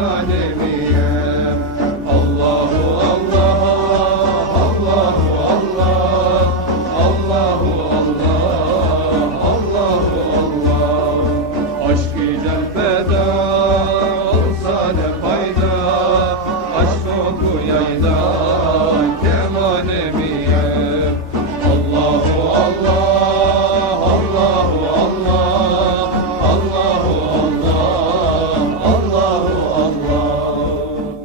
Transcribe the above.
Sane